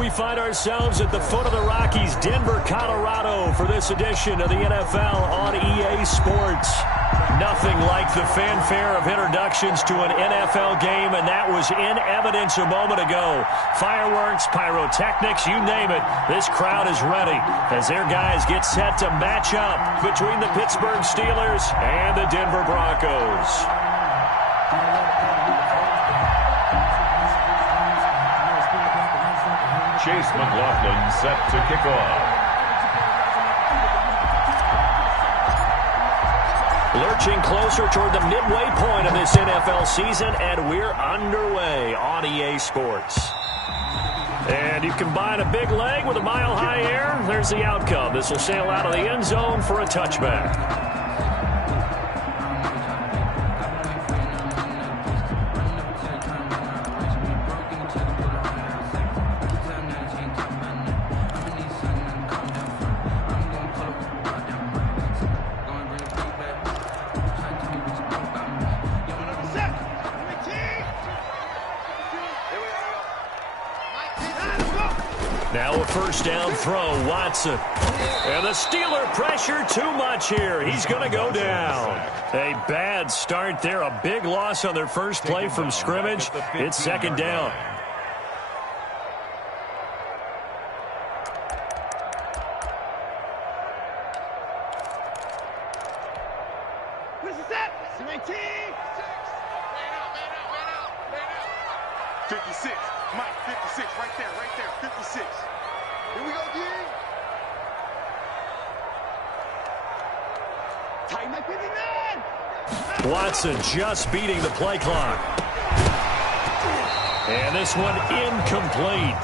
We find ourselves at the foot of the Rockies, Denver, Colorado, for this edition of the NFL on EA Sports. Nothing like the fanfare of introductions to an NFL game, and that was in evidence a moment ago. Fireworks, pyrotechnics, you name it. This crowd is ready as their guys get set to match up between the Pittsburgh Steelers and the Denver Broncos. Chase McLaughlin set to kick off. Lurching closer toward the midway point of this NFL season, and we're underway on EA Sports. And you combine a big leg with a mile-high air, there's the outcome. This will sail out of the end zone for a touchback. Now a first down throw, Watson. And the Steeler pressure too much here. He's going to go down. A bad start there. A big loss on their first play from scrimmage. It's second down. Where's the set? 19. 56. Mike, 56. Right there. 56. Here we go, D. Tighten that 59. Watson just beating the play clock. And this one incomplete.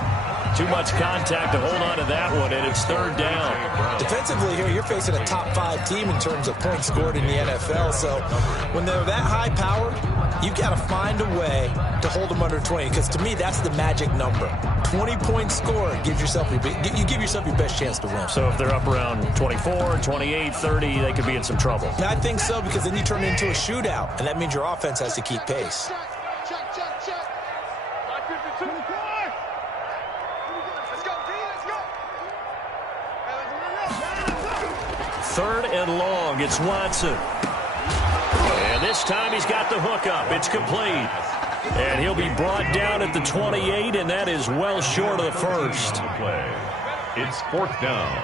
Too much contact to hold on to that one, and it's third down. Defensively here, you're facing a top-5 team in terms of points scored in the NFL. So when they're that high power, you've got to find a way to hold them under 20, because to me, that's the magic number. 20 points scored gives yourself you give yourself your best chance to win. So if they're up around 24, 28, 30, they could be in some trouble. I think so, because then you turn it into a shootout, and that means your offense has to keep pace. Check. 54. Let's go, D. Let's go. Third and long, it's Watson. And this time he's got the hook up. It's complete. And he'll be brought down at the 28, and that is well short of the first. It's fourth down.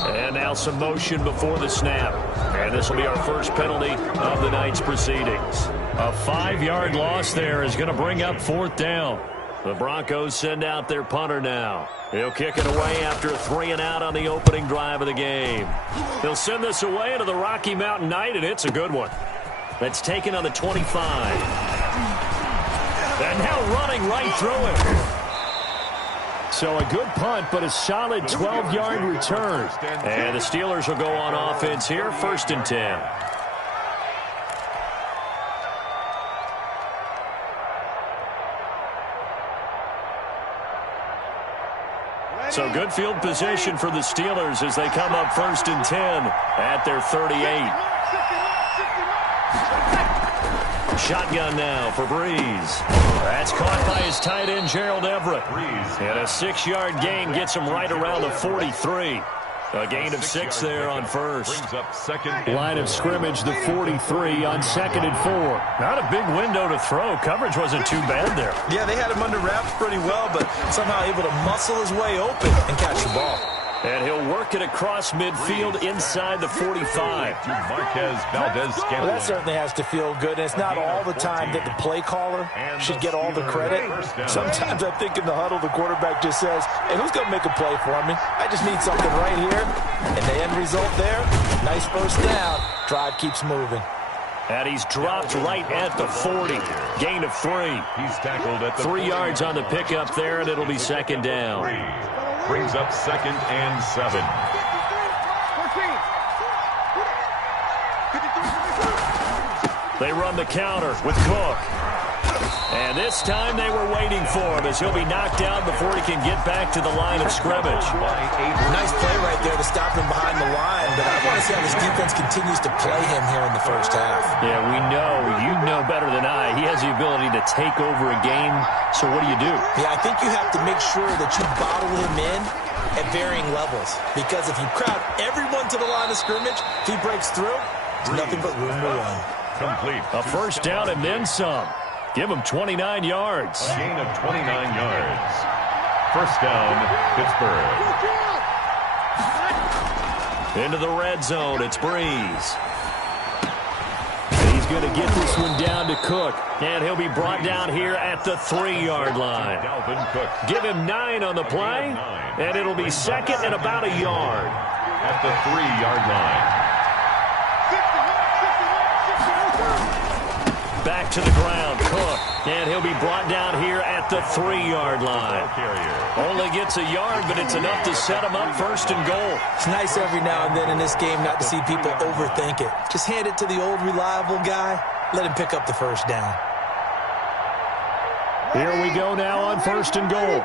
And now some motion before the snap. And this will be our first penalty of the night's proceedings. A 5-yard loss there is going to bring up fourth down. The Broncos send out their punter now. He'll kick it away after a 3-and-out on the opening drive of the game. He'll send this away into the Rocky Mountain night, and it's a good one. That's taken on the 25. And now running right through it. So a good punt, but a solid 12-yard return. And the Steelers will go on offense here, first and 10. So good field position for the Steelers as they come up first and 10 at their 38. Shotgun now for Breeze. That's caught by his tight end, Gerald Everett. And a 6-yard gain gets him right around the 43. A gain of 6 there on first. Line of scrimmage, the 43 on second and 4. Not a big window to throw. Coverage wasn't too bad there. Yeah, they had him under wraps pretty well, but somehow able to muscle his way open and catch the ball. And he'll work it across midfield inside the 45. Well, that certainly has to feel good. And it's not all the time that the play caller should get all the credit. Sometimes I think in the huddle, the quarterback just says, hey, who's going to make a play for me? I just need something right here. And the end result there, nice first down. Drive keeps moving. And he's dropped right at the 40. Gain of 3. He's tackled at the 3 yards on the pickup there, and it'll be second down. Brings up second and 7. They run the counter with Cook. And this time they were waiting for him as he'll be knocked down before he can get back to the line of scrimmage. Nice play right there to stop him behind the line, but I want to see how this defense continues to play him here in the first half. Yeah, we know. You know better than I. He has the ability to take over a game, so what do you do? Yeah, I think you have to make sure that you bottle him in at varying levels, because if you crowd everyone to the line of scrimmage, if he breaks through, there's nothing but room to run. Complete. A first down and then some. Give him 29 yards. A gain of 29 yards. First down, Pittsburgh. Into the red zone, it's Breeze. He's going to get this one down to Cook, and he'll be brought down here at the 3-yard line. Dalvin Cook. Give him 9 on the play, and it'll be second and about a yard. At the 3-yard line. Back to the ground, Cook, and he'll be brought down here at the 3-yard line. Only gets a yard, but it's enough to set him up first and goal. It's nice every now and then in this game not to see people overthink it. Just hand it to the old reliable guy. Let him pick up the first down. Here we go now on first and goal.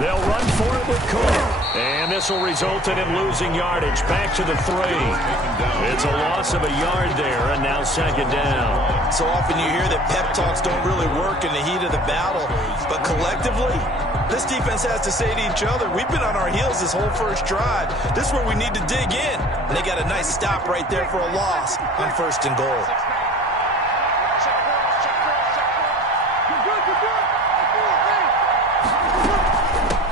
They'll run for it with Cook. And this will result in him losing yardage. Back to the 3. It's a loss of a yard there, and now second down. So often you hear that pep talks don't really work in the heat of the battle. But collectively, this defense has to say to each other, we've been on our heels this whole first drive. This is where we need to dig in. And they got a nice stop right there for a loss on first and goal.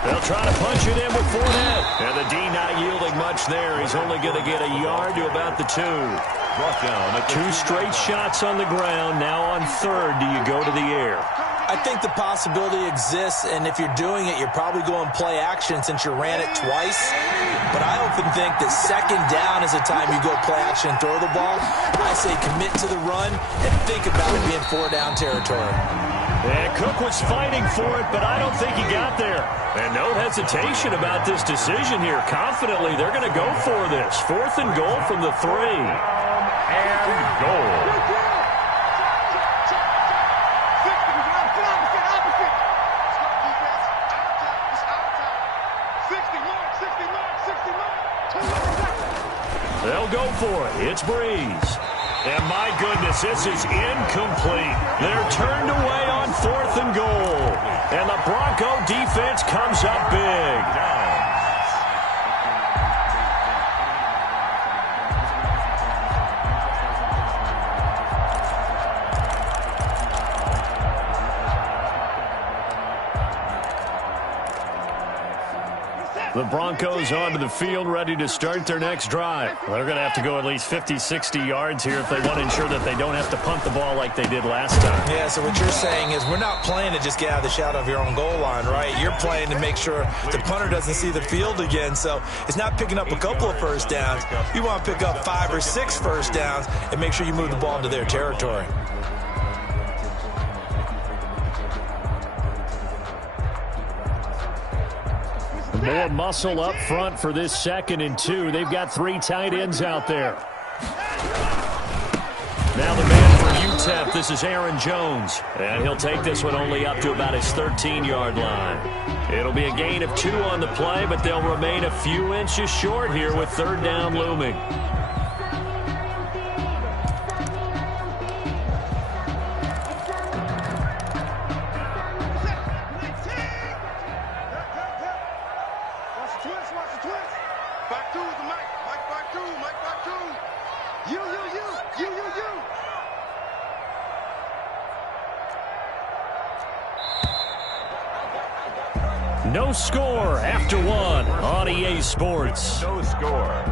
They'll try to punch it in with Fournette. And the D not yielding much there. He's only going to get a yard to about the 2. Brought down at 2 straight shots on the ground. Now on third, do you go to the air? I think the possibility exists, and if you're doing it, you're probably going play action since you ran it twice. But I often think that second down is the time you go play action and throw the ball. I say commit to the run and think about it being 4-down territory. And Cook was fighting for it, but I don't think he got there. And no hesitation about this decision here. Confidently, they're going to go for this. 4th and goal from the 3. and goal. They'll go for it. It's Breeze. And my goodness, this is incomplete. They're turned away on 4th and goal. And the Bronco defense comes up big. The Broncos onto the field, ready to start their next drive. They're going to have to go at least 50, 60 yards here if they want to ensure that they don't have to punt the ball like they did last time. Yeah, so what you're saying is we're not playing to just get out of the shadow of your own goal line, right? You're playing to make sure the punter doesn't see the field again. So it's not picking up a couple of first downs. You want to pick up 5 or 6 first downs and make sure you move the ball into their territory. More muscle up front for this 2nd and 2. They've got 3 tight ends out there. Now the man for UTEP, this is Aaron Jones. And he'll take this one only up to about his 13-yard line. It'll be a gain of 2 on the play, but they'll remain a few inches short here with 3rd down looming. No score after 1 on EA Sports. No score.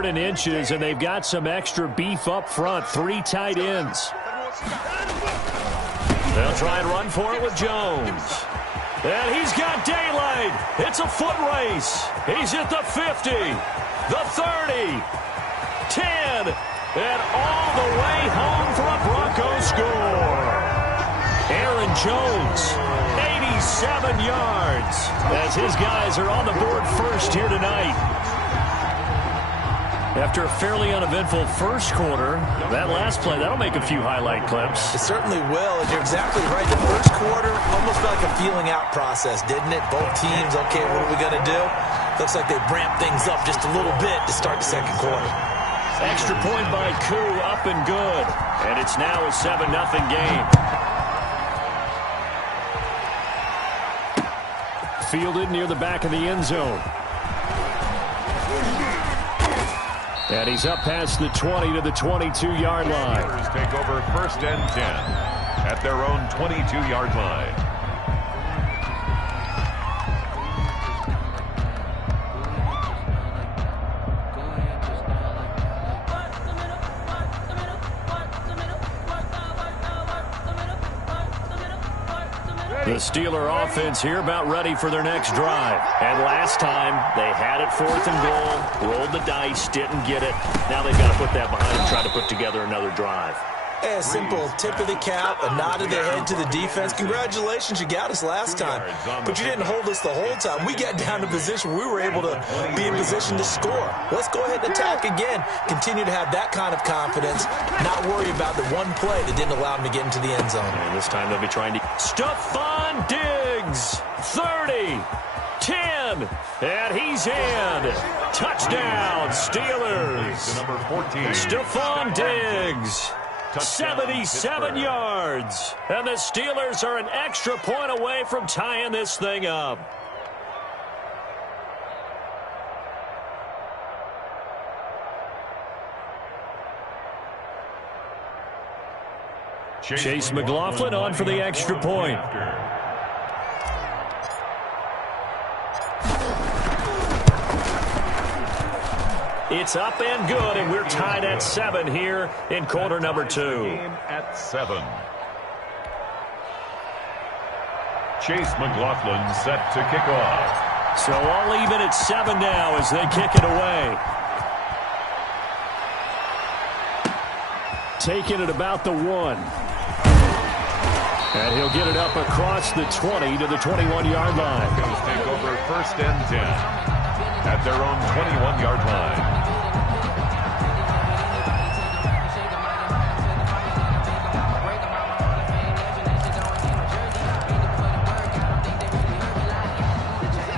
3rd and inches, and they've got some extra beef up front. 3 tight ends. They'll try and run for it with Jones. And he's got daylight. It's a foot race. He's at the 50, the 30, 10, and all the way home for a Broncos score. Aaron Jones, 87 yards, as his guys are on the board first here tonight. After a fairly uneventful first quarter, that last play, that'll make a few highlight clips. It certainly will, and you're exactly right. The first quarter almost felt like a feeling out process, didn't it? Both teams, okay, what are we going to do? Looks like they ramped things up just a little bit to start the second quarter. Extra point by Koo, up and good. And it's now a 7-0 game. Fielded near the back of the end zone. And he's up past the 20 to the 22-yard line. Take over 1st and 10 at their own 22-yard line. The Steeler offense here about ready for their next drive. And last time, they had it 4th and goal, rolled the dice, didn't get it. Now they've got to put that behind them, try to put together another drive. A simple tip of the cap, a nod of the head to the defense. Congratulations, you got us last time. But you didn't hold us the whole time. We got down to position. We were able to be in position to score. Let's go ahead and attack again. Continue to have that kind of confidence. Not worry about the one play that didn't allow them to get into the end zone. And this time they'll be trying to... Stephon Diggs, 30, 10, and he's in. Touchdown, Steelers. Number 14. Stephon Diggs. 77 yards. And the Steelers are an extra point away from tying this thing up. Chase McLaughlin on for the extra point. It's up and good, and we're tied at 7 here in quarter number 2. Game at 7. Chase McLaughlin set to kick off. So all even at 7 now as they kick it away. Taking it about the 1. And he'll get it up across the 20 to the 21-yard line. Broncos take over 1st and 10 at their own 21-yard line.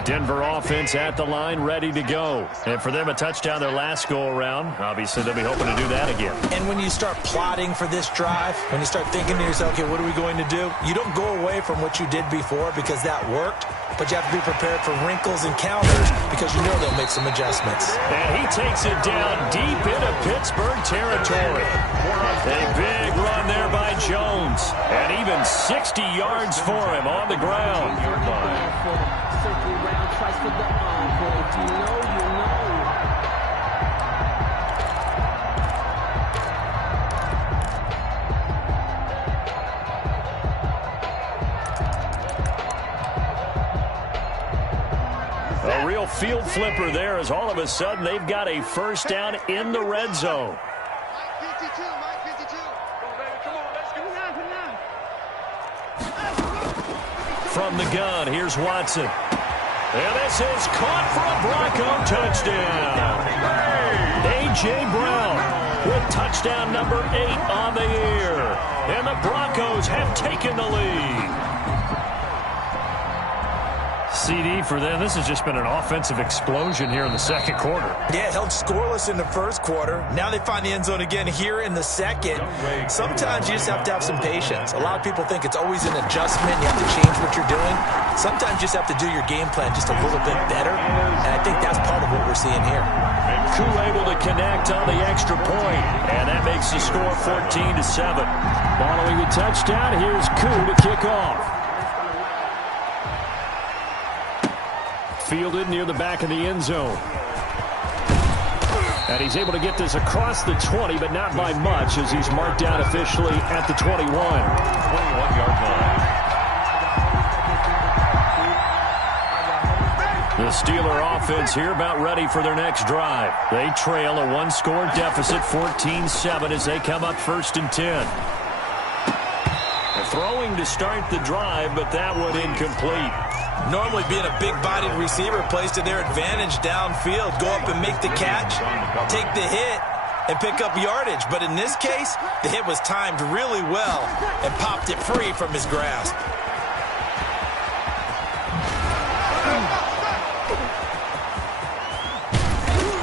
Denver offense at the line, ready to go. And for them, a touchdown their last go-around. Obviously, they'll be hoping to do that again. And when you start plotting for this drive, when you start thinking to yourself, okay, what are we going to do? You don't go away from what you did before because that worked, but you have to be prepared for wrinkles and counters because you know they'll make some adjustments. And he takes it down deep into Pittsburgh territory. A big run there by Jones. And even 60 yards for him on the ground. A real field flipper there as all of a sudden they've got a first down in the red zone. From the gun, here's Watson. And this is caught for a Bronco touchdown. A.J. Brown with touchdown number 8 on the year. And the Broncos have taken the lead. CD for them. This has just been an offensive explosion here in the second quarter. Yeah, held scoreless in the first quarter. Now they find the end zone again here in the second. Sometimes you just have to have some patience. A lot of people think it's always an adjustment. You have to change what you're doing. Sometimes you just have to do your game plan just a little bit better. And I think that's part of what we're seeing here. Koo able to connect on the extra point. And that makes the score 14-7. Following the touchdown, here's Koo to kick off. Fielded near the back of the end zone. And he's able to get this across the 20, but not by much, as he's marked down officially at the 21. 21-yard line. The Steeler offense here about ready for their next drive. They trail a one-score deficit, 14-7, as they come up 1st and 10. Throwing to start the drive, but that one incomplete. Normally being a big-bodied receiver plays to their advantage downfield. Go up and make the catch, take the hit, and pick up yardage. But in this case, the hit was timed really well and popped it free from his grasp.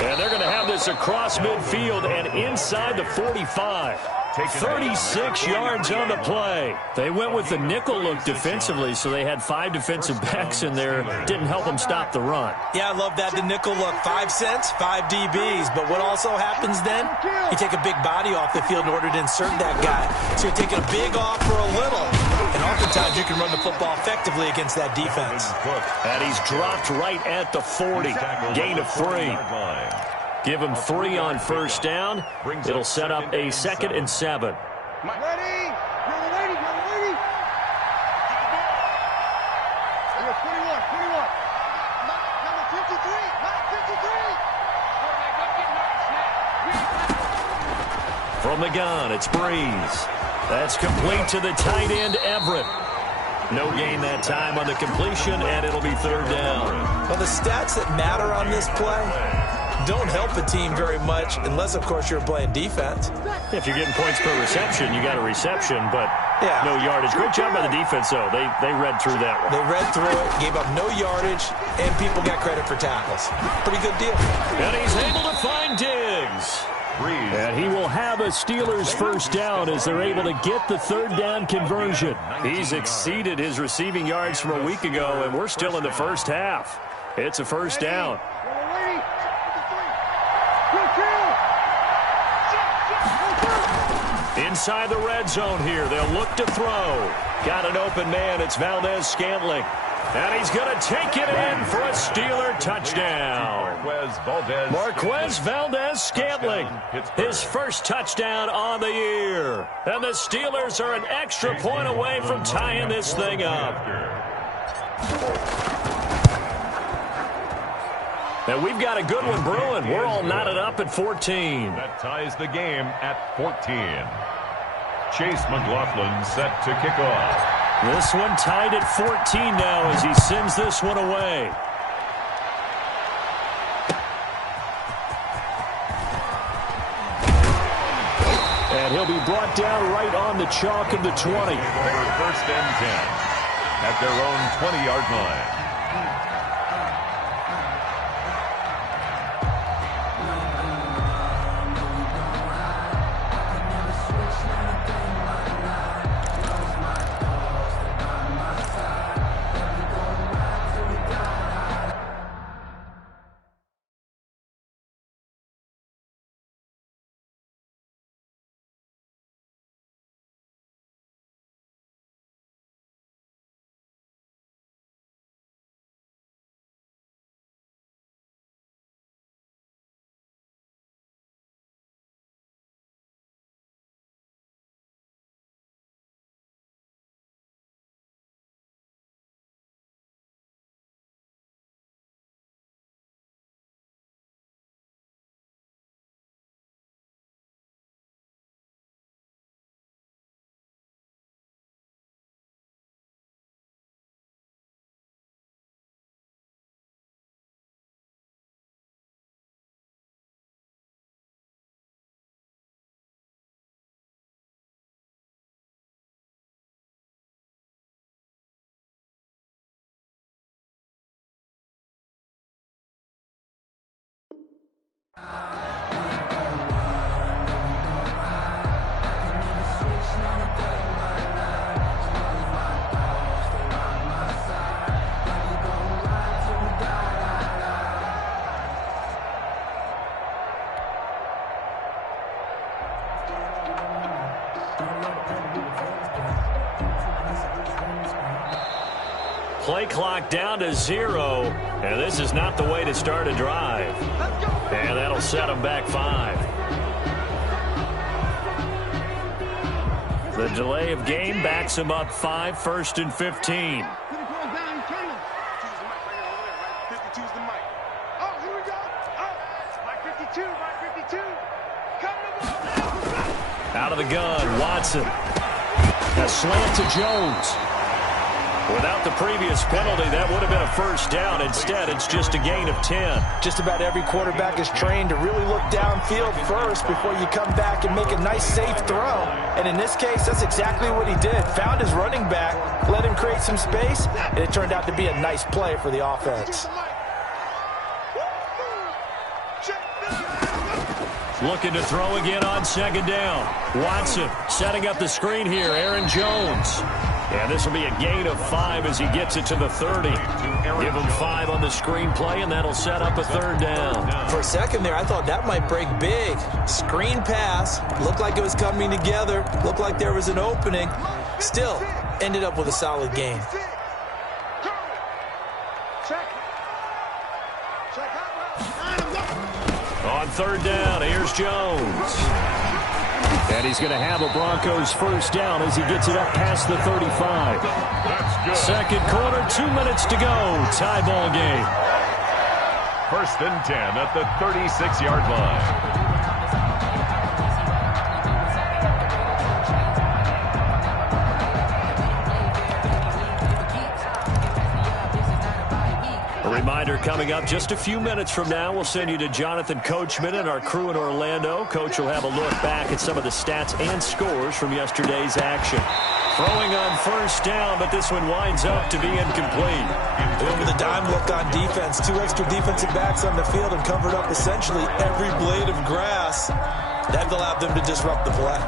And they're going to have this across midfield and inside the 45. 36 yards on the play. They went with the nickel look defensively, so they had 5 defensive backs in there. Didn't help them stop the run. Yeah, I love that, the nickel look. 5 cents, 5 DBs. But what also happens then? You take a big body off the field in order to insert that guy. So you're taking a big off for a little. And oftentimes you can run the football effectively against that defense. And he's dropped right at the 40. Gain of 3. Give him 3 on 1st down. It'll set up a 2nd and 7. Ready? You're ready. You're 21. Number 53. From the gun, it's Breeze. That's complete to the tight end, Everett. No gain that time on the completion, and it'll be 3rd down. Well, the stats that matter on this play don't help a team very much unless, of course, you're playing defense. If you're getting points per reception, you got a reception, but yeah, no yardage. Great job by the defense, though. They read through that one. They read through it, gave up no yardage, and people got credit for tackles. Pretty good deal. And he's able to find Diggs. And he will have a Steelers 1st down as they're able to get the 3rd down conversion. He's exceeded his receiving yards from a week ago, and we're still in the 1st half. It's a 1st down. Inside the red zone here. They'll look to throw. Got an open man. It's Valdez-Scantling. And he's going to take it in for a Steeler touchdown. Marquez Valdez-Scantling. His 1st touchdown on the year. And the Steelers are an extra point away from tying this thing up. And we've got a good one brewing. We're all knotted up at 14. That ties the game at 14. Chase McLaughlin set to kick off. This one tied at 14 now as he sends this one away. And he'll be brought down right on the chalk of the 20. For 1st and 10 at their own 20-yard line. Play clock down to 0, and this is not the way to start a drive. And that'll set them back 5. The delay of game backs them up 5, 1st and 15. Out of the gun, Watson. A slant to Jones. Without the previous penalty, that would have been a first down. Instead, it's just a gain of 10. Just about every quarterback is trained to really look downfield first before you come back and make a nice, safe throw. And in this case, that's exactly what he did. Found his running back, let him create some space, and it turned out to be a nice play for the offense. Looking to throw again on 2nd down. Watson setting up the screen here. Aaron Jones. And this will be a gain of 5 as he gets it to the 30. Give him 5 on the screen play, and that'll set up a 3rd down. For a second there, I thought that might break big. Screen pass. Looked like it was coming together. Looked like there was an opening. Still, ended up with a solid gain. On 3rd down, here's Jones. And he's going to have a Broncos first down as he gets it up past the 35. Second quarter, 2 minutes to go. Tie ball game. 1st and 10 at the 36-yard line. A reminder coming up just a few minutes from now, we'll send you to Jonathan Coachman and our crew in Orlando. Coach will have a look back at some of the stats and scores from yesterday's action. Throwing on first down, but this one winds up to be incomplete. With a dime look on defense, 2 extra defensive backs on the field and covered up essentially every blade of grass. That allowed them to disrupt the play.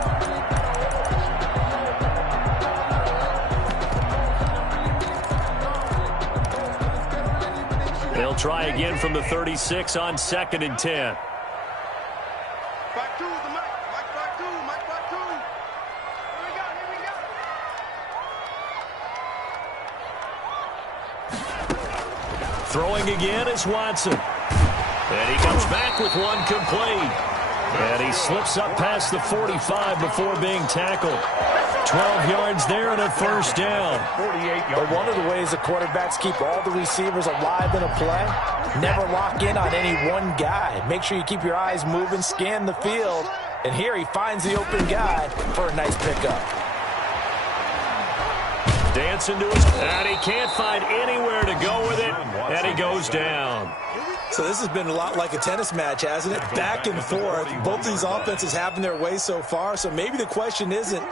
They'll try again from the 36 on 2nd and 10. Back two, the Mike. Mike back two. Mike back two. Here we go. Throwing again is Watson. And he comes back with one complete. And he slips up past the 45 before being tackled. 12 yards there and a first down. But one of the ways the quarterbacks keep all the receivers alive in a play, never lock in on any one guy. Make sure you keep your eyes moving, scan the field. And here he finds the open guy for a nice pickup. Dancing to his... And he can't find anywhere to go with it. And he goes down. So this has been a lot like a tennis match, hasn't it? Back and forth. Both these offenses having their way so far. So maybe the question isn't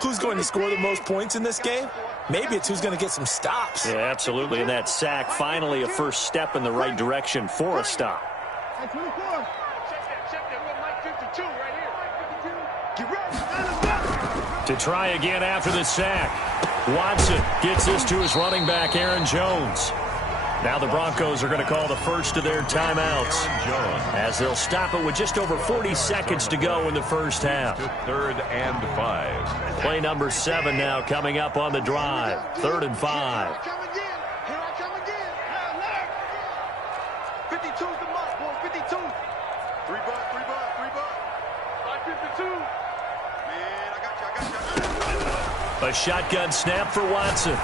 who's going to score the most points in this game. Maybe it's who's going to get some stops. Yeah, absolutely. And that sack, finally a first step in the right direction for a stop. To try again after the sack. Watson gets this to his running back, Aaron Jones. Now the Broncos are going to call the first of their timeouts as they'll stop it with just over 40 seconds to go in the first half. 3rd and 5. Play number 7 now coming up on the drive. 3rd and 5. 52's the mark, boy. 52. 3 bucks. 552. Man, I got you. A shotgun snap for Watson.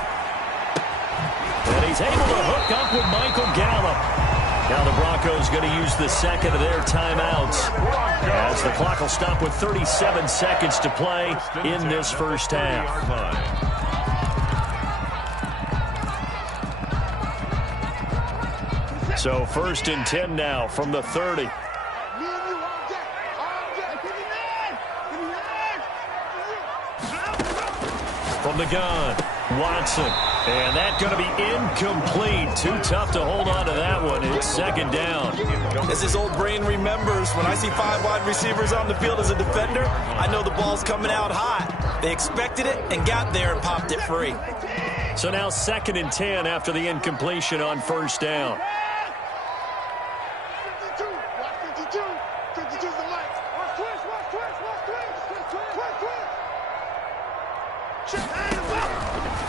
And he's able to hook up with Michael Gallup. Now the Broncos going to use the second of their timeouts as the clock will stop with 37 seconds to play in this first half. So 1st and 10 now from the 30. From the gun, Watson. And that's going to be incomplete. Too tough to hold on to that one. It's 2nd down. As his old brain remembers, when I see 5 wide receivers on the field as a defender, I know the ball's coming out hot. They expected it and got there and popped it free. So now 2nd and 10 after the incompletion on first down. 52. Watch 52. 52's the light. Watch twist.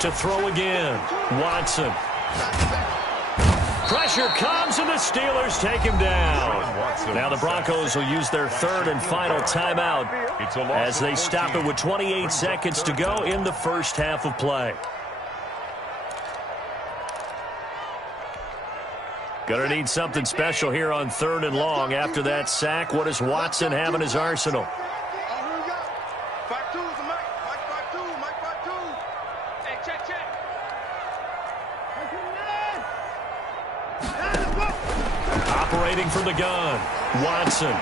To throw again, Watson. Pressure comes, and the Steelers take him down. Now the Broncos will use their third and final timeout as they stop it with 28 seconds to go in the first half of play. Gonna need something special here on 3rd and long. After that sack, what does Watson have in his arsenal? Operating from the gun, Watson.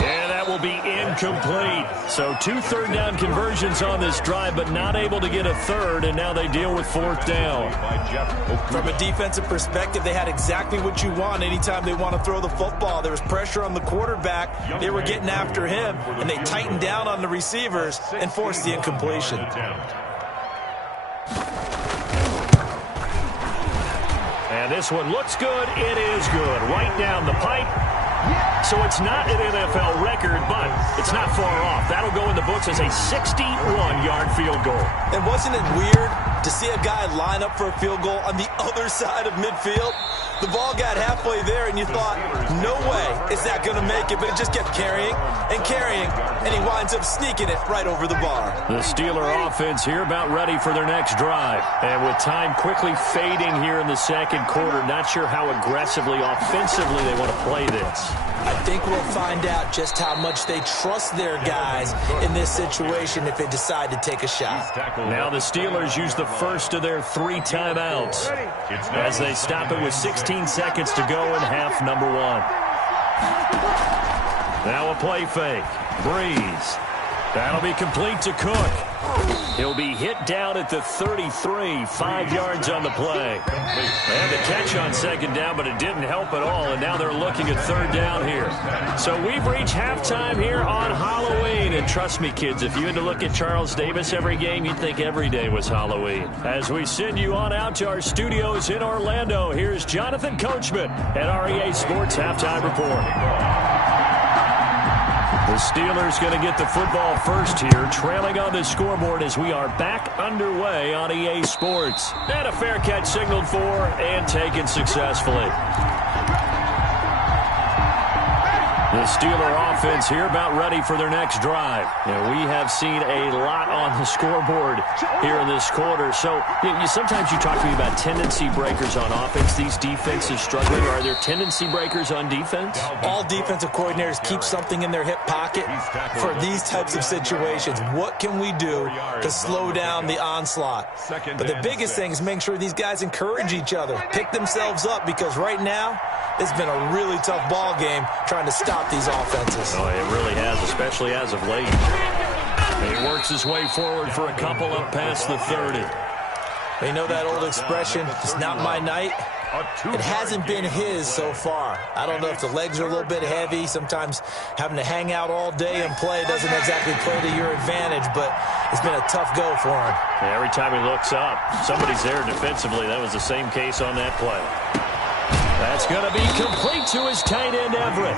And that will be incomplete. So 2 third-down conversions on this drive, but not able to get a third, and now they deal with 4th down. From a defensive perspective, they had exactly what you want anytime they want to throw the football. There was pressure on the quarterback. They were getting after him, and they tightened down on the receivers and forced the incompletion. And this one looks good. It is good. Right down the pipe. So it's not an NFL record, but it's not far off. That'll go in the books as a 61-yard field goal. And wasn't it weird to see a guy line up for a field goal on the other side of midfield? The ball got halfway there, and you thought, no way is that going to make it. But it just kept carrying and carrying, and he winds up sneaking it right over the bar. The Steeler offense here about ready for their next drive. And with time quickly fading here in the second quarter, not sure how aggressively, offensively they want to play this. I think we'll find out just how much they trust their guys in this situation if they decide to take a shot. Now the Steelers use the first of their 3 timeouts as they stop it with 16 seconds to go in half number 1. Now a play fake. Breeze. That'll be complete to Cook. He'll be hit down at the 33, 5 yards on the play. And the catch on 2nd down, but it didn't help at all, and now they're looking at 3rd down here. So we've reached halftime here on Halloween, and trust me, kids, if you had to look at Charles Davis every game, you'd think every day was Halloween. As we send you on out to our studios in Orlando, here's Jonathan Coachman at REA Sports Halftime Report. The Steelers going to get the football first here, trailing on the scoreboard as we are back underway on EA Sports. And a fair catch signaled for and taken successfully. The Steeler offense here about ready for their next drive. And we have seen a lot on the scoreboard here in this quarter. So sometimes you talk to me about tendency breakers on offense. These defenses struggling. Are there tendency breakers on defense? All defensive coordinators keep something in their hip pocket for these types of situations. What can we do to slow down the onslaught? But the biggest thing is making sure these guys encourage each other, pick themselves up, because right now it's been a really tough ball game trying to stop these offenses. Oh, it really has, especially as of late. He works his way forward for a couple up past the 30. You know that old expression, it's not my night? It hasn't been his so far. I don't know if the legs are a little bit heavy. Sometimes having to hang out all day and play doesn't exactly play to your advantage, but it's been a tough go for him. Yeah, every time he looks up, somebody's there defensively. That was the same case on that play. That's going to be complete to his tight end, Everett.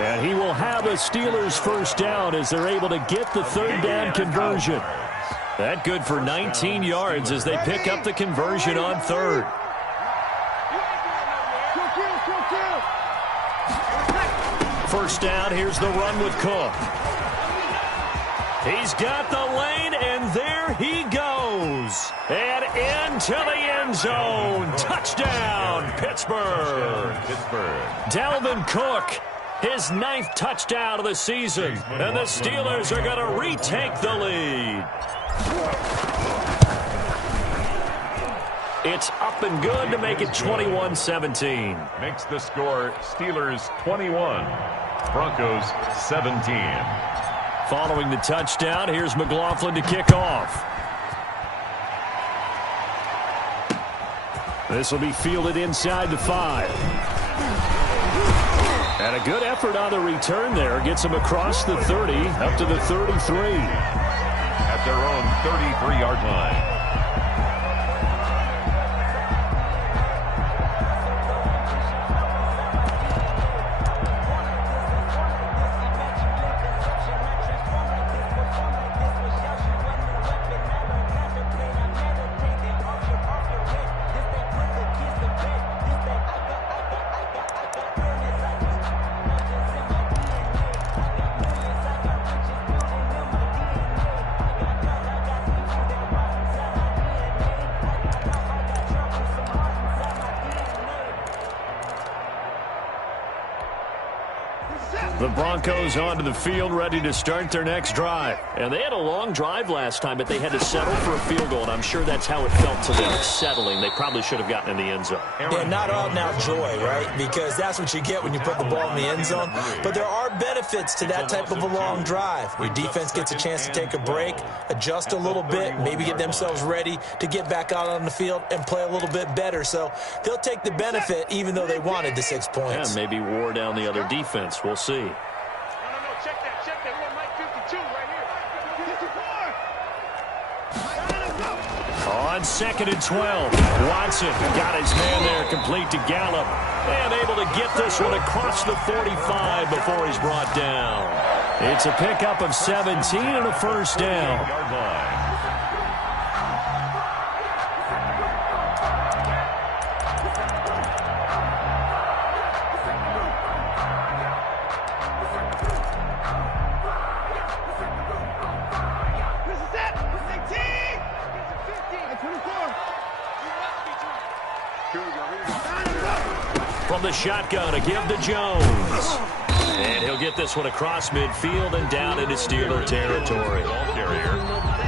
And he will have a Steelers first down as they're able to get the 3rd down conversion. That good for 19 yards as they pick up the conversion on 3rd. First down, here's the run with Cook. He's got the lane, and there he goes. And into the end zone. Touchdown, Pittsburgh. Dalvin Cook, his 9th touchdown of the season. And the Steelers are going to retake the lead. It's up and good to make it 21-17. Makes the score Steelers 21, Broncos 17. Following the touchdown, here's McLaughlin to kick off. This will be fielded inside the 5. And a good effort on the return there. Gets him across the 30, up to the 33. At their own 33-yard line. The Broncos onto the field, ready to start their next drive. And they had a long drive last time, but they had to settle for a field goal, and I'm sure that's how it felt to them, settling. They probably should have gotten in the end zone. Yeah, not out-and-out joy, right? Because that's what you get when you put the ball in the end zone. But there are benefits to that type of a long drive. Your defense gets a chance to take a break, adjust a little bit, maybe get themselves ready to get back out on the field and play a little bit better. So they'll take the benefit even though they wanted the 6 points. Yeah, maybe wore down the other defense. We'll see. Check that. We want Mike 52 right here. 54. On 2nd and 12, Watson got his man there, complete to Gallup, and able to get this one across the 45 before he's brought down. It's a pickup of 17 and a first down. From the shotgun, a give to Jones. And he'll get this one across midfield and down into Steeler territory.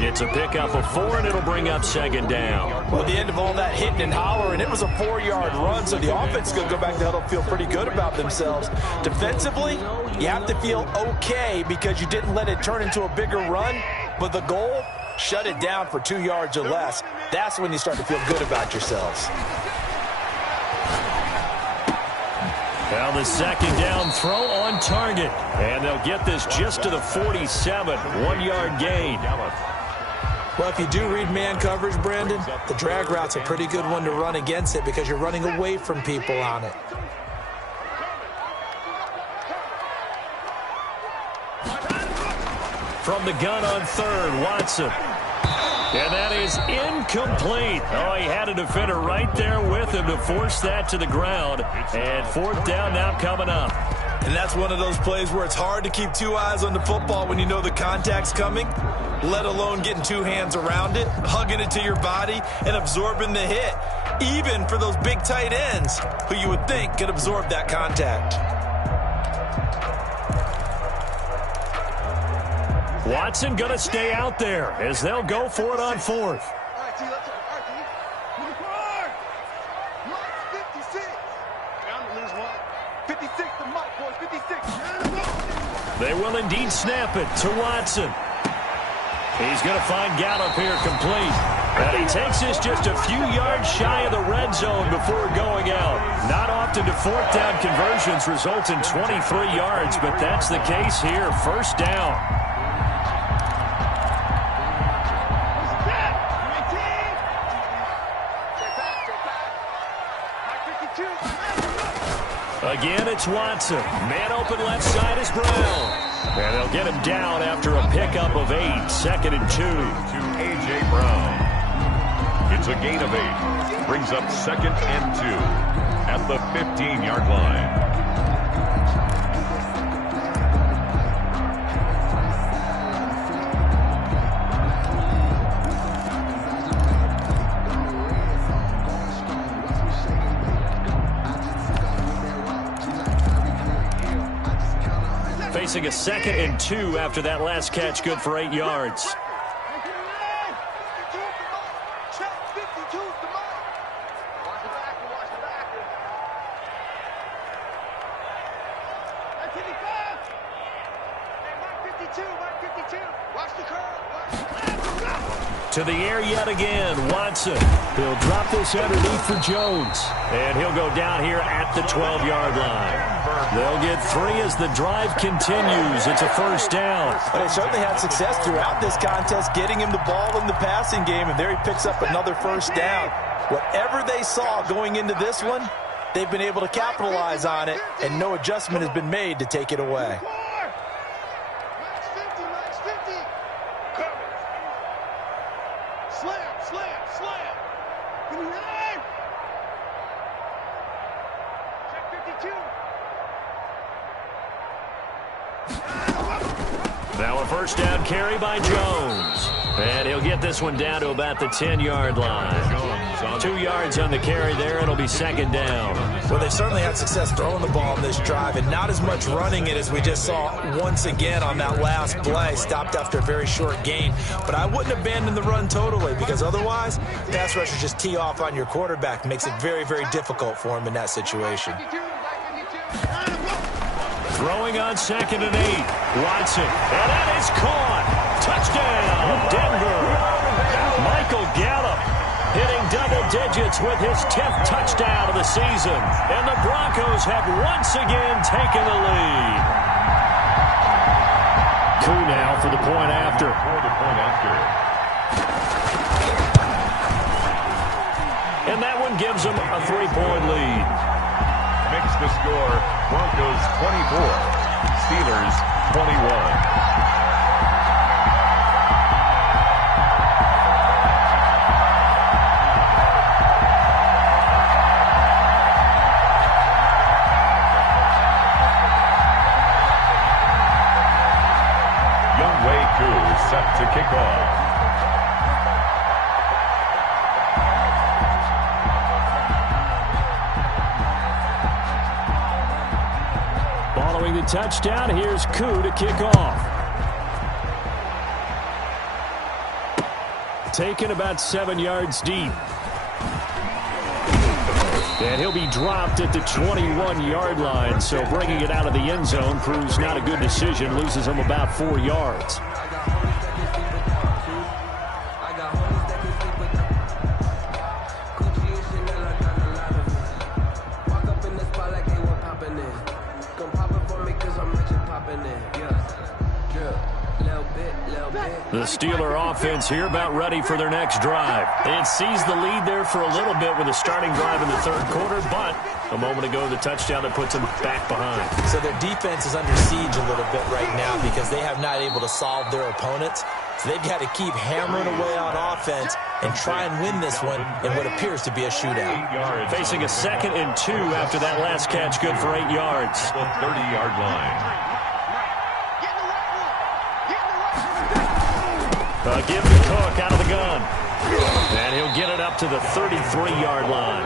It's a pickup of 4, and it'll bring up 2nd down. Well, at the end of all that hitting and hollering, it was a 4-yard run, so the offense is going to go back to the huddle and feel pretty good about themselves. Defensively, you have to feel okay because you didn't let it turn into a bigger run, but the goal, shut it down for 2 yards or less. That's when you start to feel good about yourselves. Now the 2nd down throw on target. And they'll get this just to the 47. 1-yard gain. Well, if you do read man coverage, Brandon, the drag route's a pretty good one to run against it because you're running away from people on it. From the gun on 3rd, Watson. And that is incomplete. Oh, he had a defender right there with him to force that to the ground. And 4th down now coming up. And that's one of those plays where it's hard to keep 2 eyes on the football when you know the contact's coming, let alone getting 2 hands around it, hugging it to your body, and absorbing the hit, even for those big tight ends who you would think could absorb that contact. Watson going to stay out there as they'll go for it on 4th. All right, T, let's go. All right, T. Move forward. Mike 56. I'm going to lose one. 56 to Mike, boys. 56. They will indeed snap it to Watson. He's going to find Gallup here complete. And he takes this just a few yards shy of the red zone before going out. Not often do 4th down conversions result in 23 yards, but that's the case here. 1st down. Again, it's Watson. Man open left side is Brown. And they'll get him down after a pickup of 8. 2nd and 2. To A.J. Brown. It's a gain of 8. Brings up 2nd and 2 at the 15-yard line. Facing a 2nd and 2 after that last catch, good for 8 yards. To the air yet again, Watson. He'll drop this underneath for Jones. And he'll go down here at the 12-yard line. They'll get 3 as the drive continues. It's a 1st down. They certainly had success throughout this contest, getting him the ball in the passing game, and there he picks up another 1st down. Whatever they saw going into this one, they've been able to capitalize on it, and no adjustment has been made to take it away. Now a 1st down carry by Jones. And he'll get this one down to about the 10-yard line. Jones on 2 yards on the carry there. It'll be second down. Well, they've certainly had success throwing the ball in this drive and not as much running it as we just saw once again on that last play. Stopped after a very short gain. But I wouldn't abandon the run totally, because otherwise, pass rushers just tee off on your quarterback. Makes it very, very difficult for him in that situation. Throwing on 2nd and 8. Watson. And that is caught. Touchdown, Denver. Michael Gallup hitting double digits with his 10th touchdown of the season. And the Broncos have once again taken the lead. Koo now for the point after. And that one gives them a 3-point lead. Makes the score Broncos 24, Steelers 21. Set to kick off. Following the touchdown, here's Koo to kick off. Taken about 7 yards deep. And he'll be dropped at the 21-yard line, so bringing it out of the end zone proves not a good decision. Loses him about 4 yards. The Steeler offense here about ready for their next drive. It seized the lead there for a little bit with a starting drive in the 3rd quarter, but a moment ago the touchdown that puts them back behind. So their defense is under siege a little bit right now because they have not able to solve their opponents. So they've got to keep hammering away on offense and try and win this one in what appears to be a shootout. Facing a 2nd and 2 after that last catch, good for 8 yards. The 30-yard line. Give to Cook out of the gun. And he'll get it up to the 33-yard line.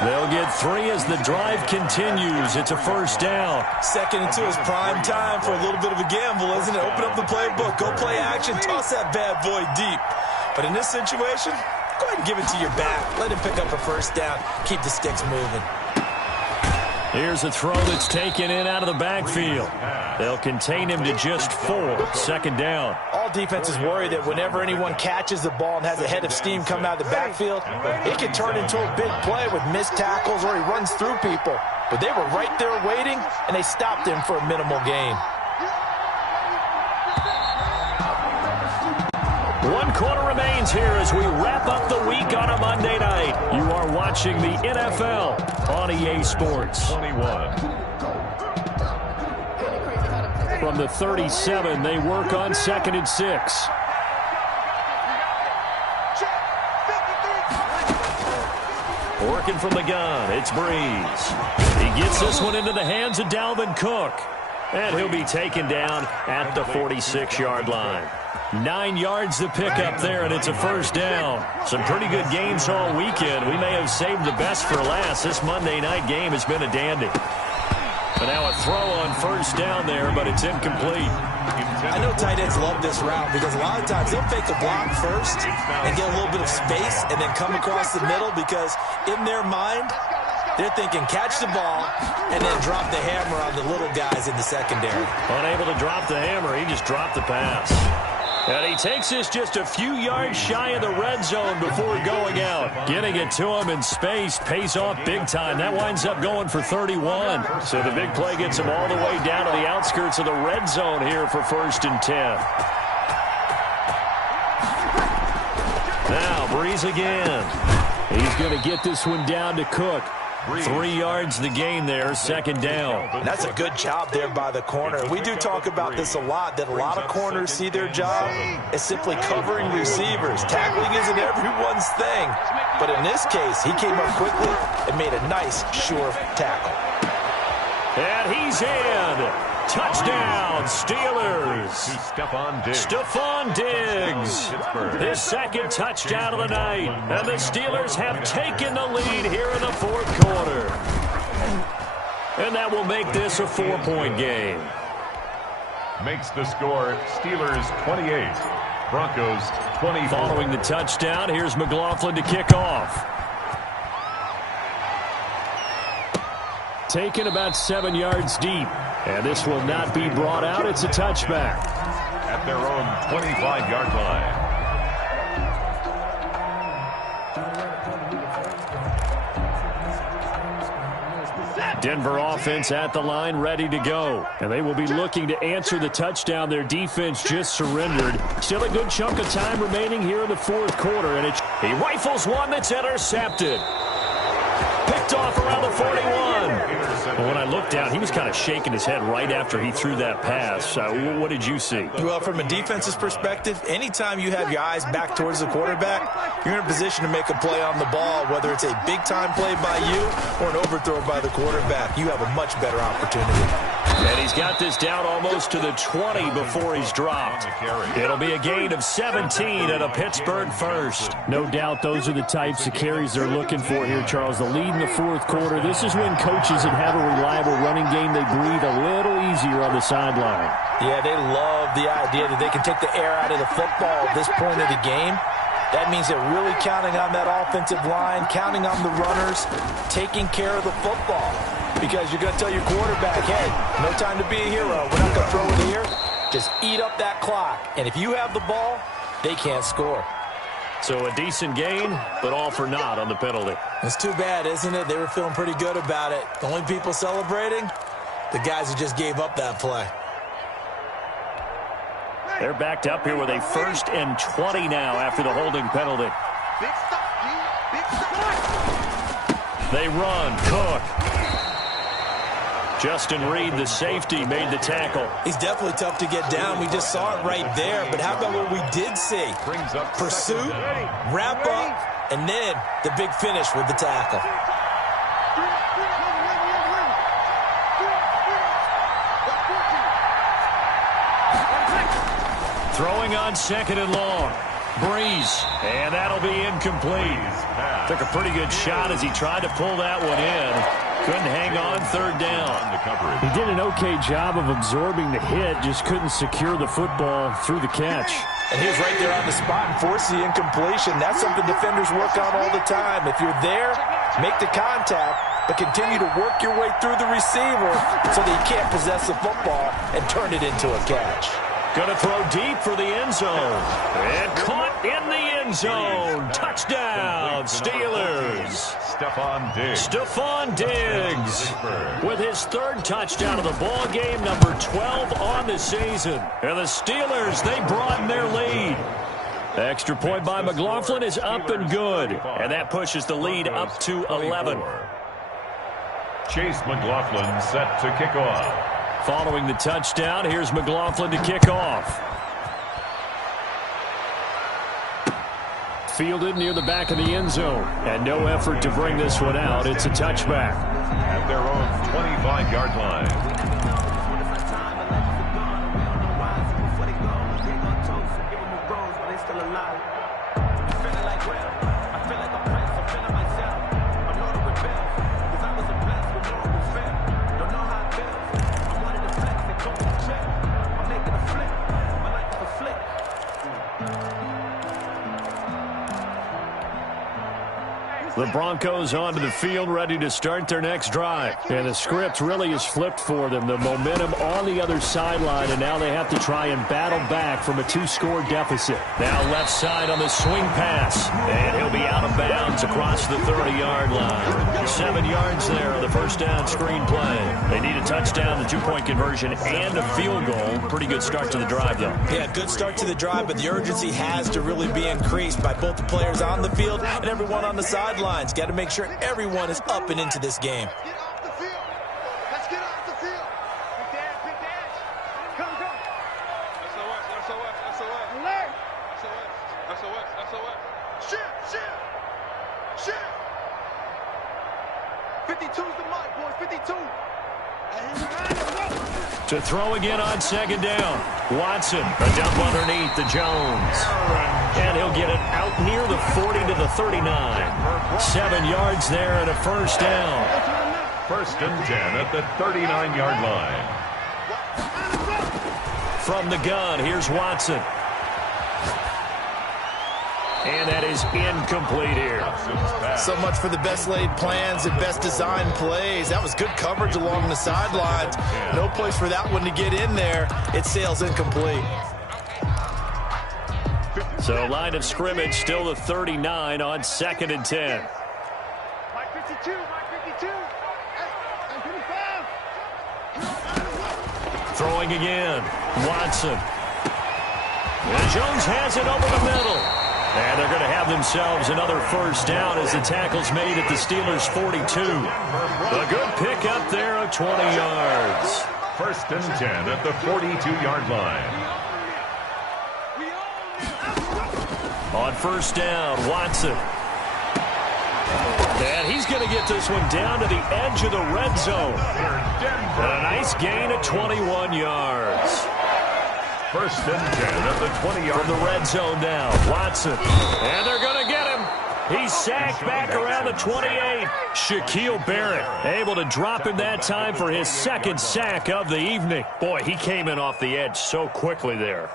They'll get 3 as the drive continues. It's a first down. 2nd and 2 is prime time for a little bit of a gamble, isn't it? Open up the playbook. Go play action. Toss that bad boy deep. But in this situation, go ahead and give it to your back. Let him pick up a first down. Keep the sticks moving. Here's a throw that's taken in out of the backfield. They'll contain him to just 4. 2nd down. All defenses worry that whenever anyone catches the ball and has a head of steam coming out of the backfield, it can turn into a big play with missed tackles or he runs through people. But they were right there waiting, and they stopped him for a minimal gain. 1 quarter remains here as we wrap up the week on a Monday night. You are watching the NFL on EA Sports. 21. From the 37, they work on 2nd and 6. Working from the gun, it's Breeze. He gets this one into the hands of Dalvin Cook. And he'll be taken down at the 46-yard line. 9 yards to pick up there, and it's a first down. Some pretty good games all weekend. We may have saved the best for last. This Monday night game has been a dandy. And now a throw on first down there, but it's incomplete. I know tight ends love this route because a lot of times they'll fake a block first and get a little bit of space and then come across the middle because in their mind, they're thinking catch the ball and then drop the hammer on the little guys in the secondary. Unable to drop the hammer, he just dropped the pass. And he takes this just a few yards shy of the red zone before going out. Getting it to him in space pays off big time. That winds up going for 31. So the big play gets him all the way down to the outskirts of the red zone here for 1st and 10. Now Breeze again. He's going to get this one down to Cook. 3 yards the gain there, 2nd down. And that's a good job there by the corner. We do talk about this a lot, that a lot of corners see their job as simply covering receivers. Tackling isn't everyone's thing. But in this case, he came up quickly and made a nice, sure tackle. And he's in. Touchdown, Steelers. Stephon Diggs. His second touchdown of the night. And the Steelers have taken the lead here in the fourth quarter. And that will make this a 4-point game. Makes the score Steelers 28, Broncos 24. Following the touchdown, here's McLaughlin to kick off. Taken about 7 yards deep. And this will not be brought out. It's a touchback. At their own 25-yard line. Denver offense at the line, ready to go. And they will be looking to answer the touchdown their defense just surrendered. Still a good chunk of time remaining here in the fourth quarter. And he rifles one that's intercepted. Picked off around the 41. Well, when I looked down, he was kind of shaking his head right after he threw that pass. What did you see? Well, from a defense's perspective, anytime you have your eyes back towards the quarterback, you're in a position to make a play on the ball, whether it's a big-time play by you or an overthrow by the quarterback. You have a much better opportunity. And he's got this down almost to the 20 before he's dropped. It'll be a gain of 17 and a Pittsburgh first. No doubt those are the types of carries they're looking for here, Charles. The lead in the fourth quarter. This is when coaches that have a reliable running game, they breathe a little easier on the sideline. Yeah, they love the idea that they can take the air out of the football at this point of the game. That means they're really counting on that offensive line, counting on the runners, taking care of the football. Because you're going to tell your quarterback, hey, no time to be a hero. We're not going to throw it here. Just eat up that clock. And if you have the ball, they can't score. So a decent gain, but all for naught on the penalty. It's too bad, isn't it? They were feeling pretty good about it. The only people celebrating, the guys who just gave up that play. They're backed up here with a 1st and 20 now after the holding penalty. They run. Cook. Justin Reed, the safety, made the tackle. He's definitely tough to get down. We just saw it right there. But how about what we did see? Pursuit, wrap up, and then the big finish with the tackle. Throwing on 2nd and long. Breeze, and that'll be incomplete. Took a pretty good shot as he tried to pull that one in. Couldn't hang on 3rd down. He did an okay job of absorbing the hit, just couldn't secure the football through the catch. And he was right there on the spot and forced the incompletion. That's something defenders work on all the time. If you're there, make the contact, but continue to work your way through the receiver so that you can't possess the football and turn it into a catch. Going to throw deep for the end zone. And caught in the end zone. Touchdown, Steelers. Stephon Diggs with his 3rd touchdown of the ball game, number 12 on the season. And the Steelers, they broaden their lead. The extra point by McLaughlin is up and good. And that pushes the lead up to 11. Chase McLaughlin set to kick off. Following the touchdown, here's McLaughlin to kick off. Fielded near the back of the end zone. And no effort to bring this one out. It's a touchback. At their own 25-yard line. The Broncos onto the field, ready to start their next drive. And the script really is flipped for them. The momentum on the other sideline, and now they have to try and battle back from a 2-score deficit. Now left side on the swing pass. And he'll be out of bounds across the 30-yard line. 7 yards there on the first down screen play. They need a touchdown, the 2-point conversion, and a field goal. Pretty good start to the drive, though. Yeah, good start to the drive, but the urgency has to really be increased by both the players on the field and everyone on the sideline. Got to make sure everyone is up and into this game. Get off the field. Let's get off the field. Big dash. Come. SOS. Alert. SOS. Shift. 52's the mic, boys. 52. To throw again on second down. Watson, a dump underneath to Jones. And he'll get it out near the 40 to the 39. 7 yards there and a first down. First and 10 at the 39-yard line. From the gun, here's Watson. And that is incomplete here. So much for the best laid plans and best designed plays. That was good coverage along the sidelines. No place for that one to get in there. It sails incomplete. So line of scrimmage still the 39 on 2nd and 10. Mike 52, Mike 52. And 55. Throwing again. Watson. And Jones has it over the middle. And they're going to have themselves another first down as the tackle's made at the Steelers' 42. A good pick up there of 20 yards. First and 10 at the 42-yard line. On first down, Watson. And he's going to get this one down to the edge of the red zone. And a nice gain of 21 yards. First and 10 at the 20-yard line. From the red zone now, Watson. And they're going to get him. He's sacked back around the 28. Shaquille Barrett able to drop him that time for his second sack of the evening. Boy, he came in off the edge so quickly there.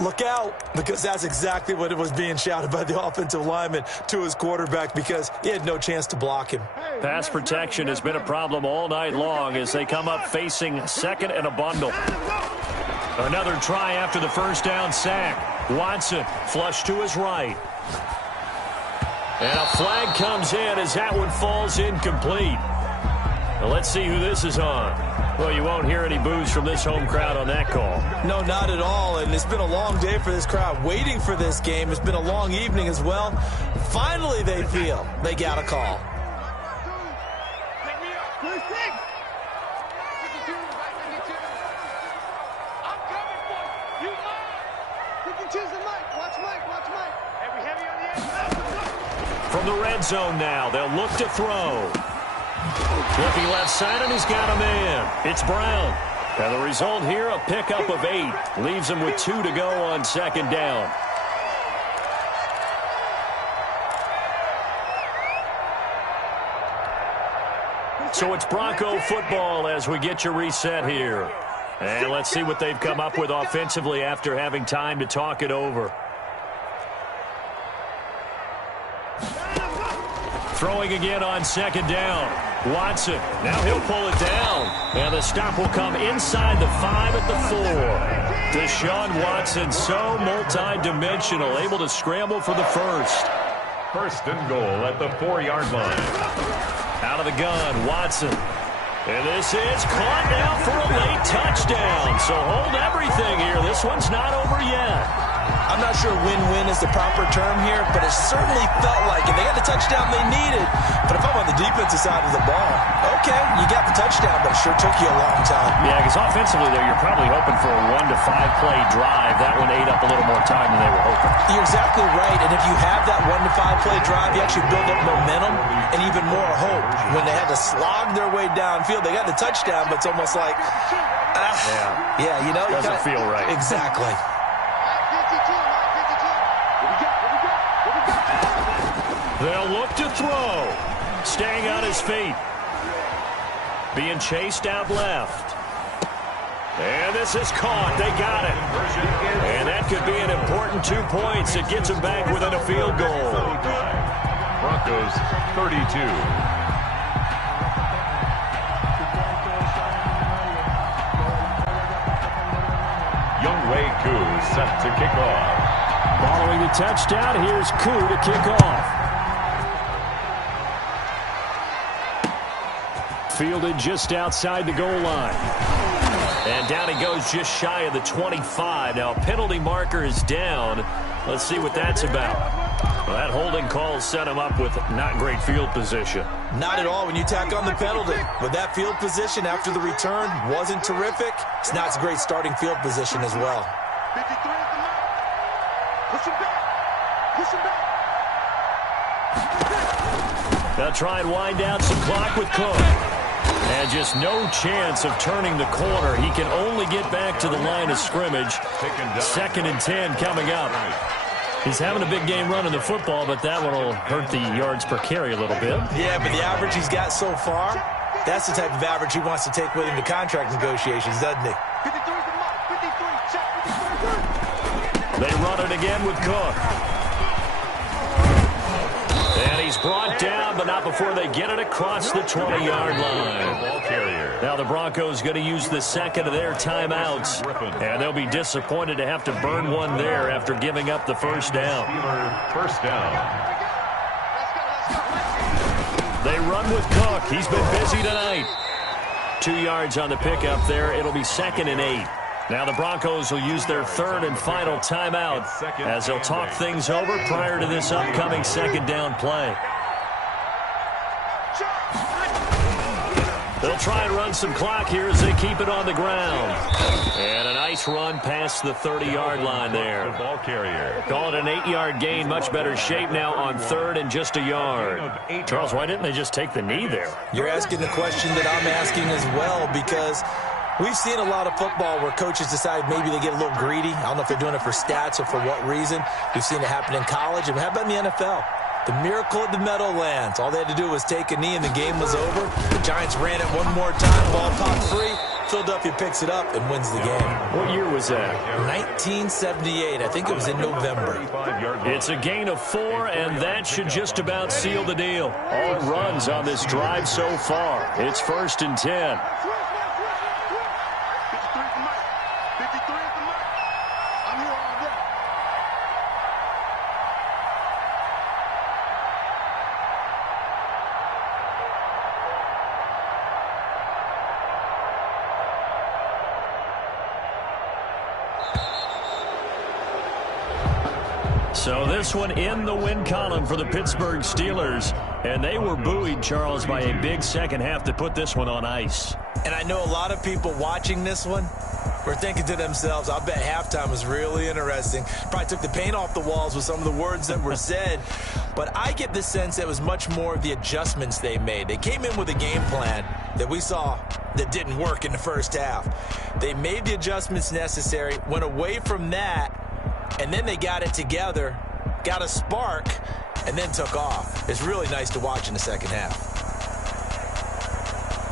Look out, because that's exactly what it was being shouted by the offensive lineman to his quarterback, because he had no chance to block him. Pass protection has been a problem all night long as they come up facing second and a bundle. Another try after the first down sack. Watson flush to his right. And a flag comes in as that one falls incomplete. Now let's see who this is on. Well, you won't hear any boos from this home crowd on that call. No, not at all, and it's been a long day for this crowd waiting for this game. It's been a long evening as well. Finally, they feel they got a call. Pick me up. 26. 52, Mike 52. I'm coming for you. Mike. 52's the Mike. Watch Mike. Watch Mike. Hey, we heavy on the edge. From the red zone now, they'll look to throw. Flipping left side, and he's got a man. It's Brown. And the result here, a pickup of 8. Leaves him with 2 to go on second down. So it's Bronco football as we get you reset here. And let's see what they've come up with offensively after having time to talk it over. Throwing again on second down. Watson, now he'll pull it down. And the stop will come inside the 5 at the 4. Deshaun Watson, so multi-dimensional, able to scramble for the first. First and goal at the 4-yard line. Out of the gun, Watson. And this is caught now for a late touchdown. So hold everything here. This one's not over yet. I'm not sure win-win is the proper term here, but it certainly felt like it. They got the touchdown they needed. But if I'm on the defensive side of the ball, okay, you got the touchdown, but it sure took you a long time. Yeah, because offensively there, you're probably hoping for a 1 to 5 play drive. That one ate up a little more time than they were hoping. You're exactly right, and if you have that 1 to 5 play drive, you actually build up momentum and even more hope. When they had to slog their way downfield, they got the touchdown, but it's almost like, yeah, you know. Doesn't feel right. Exactly. They'll look to throw. Staying on his feet. Being chased out left. And this is caught. They got it. And that could be an important 2 points. It gets them back within a field goal. Broncos 32. Younghoe Koo set to kick off. Following the touchdown, here's Koo to kick off. Fielded just outside the goal line. And down he goes just shy of the 25. Now, penalty marker is down. Let's see what that's about. Well, that holding call set him up with not great field position. Not at all when you tack on the penalty. But that field position after the return wasn't terrific. It's not a great starting field position as well. 53 is the mark. Push him back. Push him back. They'll try and wind down some clock with Cook. And just no chance of turning the corner. He can only get back to the line of scrimmage. 2nd and 10 coming up. He's having a big game running the football, but that one will hurt the yards per carry a little bit. Yeah, but the average he's got so far, that's the type of average he wants to take with him to contract negotiations, doesn't he? They run it again with Cook. And he's brought down, but not before they get it across the 20-yard line. Now the Broncos going to use the second of their timeouts, and they'll be disappointed to have to burn one there after giving up the first down. They run with Cook. He's been busy tonight. 2 yards on the pickup there. It'll be 2nd and 8. Now the Broncos will use their 3rd and final timeout as they'll talk things over prior to this upcoming 2nd down play. They'll try and run some clock here as they keep it on the ground. And a nice run past the 30-yard line there. Ball carrier. Call it an 8-yard gain. Much better shape now on 3rd and just a yard. Charles, why didn't they just take the knee there? You're asking the question that I'm asking as well, because we've seen a lot of football where coaches decide maybe they get a little greedy. I don't know if they're doing it for stats or for what reason. We've seen it happen in college. And how about in the NFL? The miracle at the Meadowlands. All they had to do was take a knee and the game was over. The Giants ran it one more time. Ball popped free. Philadelphia picks it up and wins the game. What year was that? 1978. I think it was in November. It's a gain of 4, and that should just about seal the deal. All runs on this drive so far. It's 1st and 10. So this one in the win column for the Pittsburgh Steelers. And they were buoyed, Charles, by a big second half that put this one on ice. And I know a lot of people watching this one were thinking to themselves, I bet halftime was really interesting. Probably took the paint off the walls with some of the words that were said. But I get the sense that it was much more of the adjustments they made. They came in with a game plan that we saw that didn't work in the first half. They made the adjustments necessary, went away from that, and then they got it together, got a spark, and then took off. It's really nice to watch in the second half.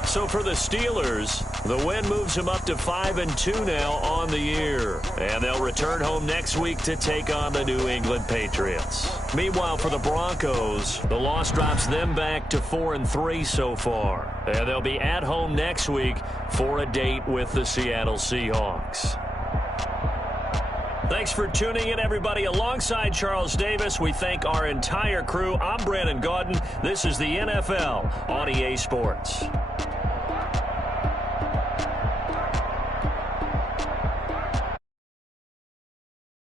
So for the Steelers, the win moves them up to 5-2 now on the year. And they'll return home next week to take on the New England Patriots. Meanwhile, for the Broncos, the loss drops them back to 4-3 so far. And they'll be at home next week for a date with the Seattle Seahawks. Thanks for tuning in, everybody. Alongside Charles Davis, we thank our entire crew. I'm Brandon Gaudin. This is the NFL on EA Sports.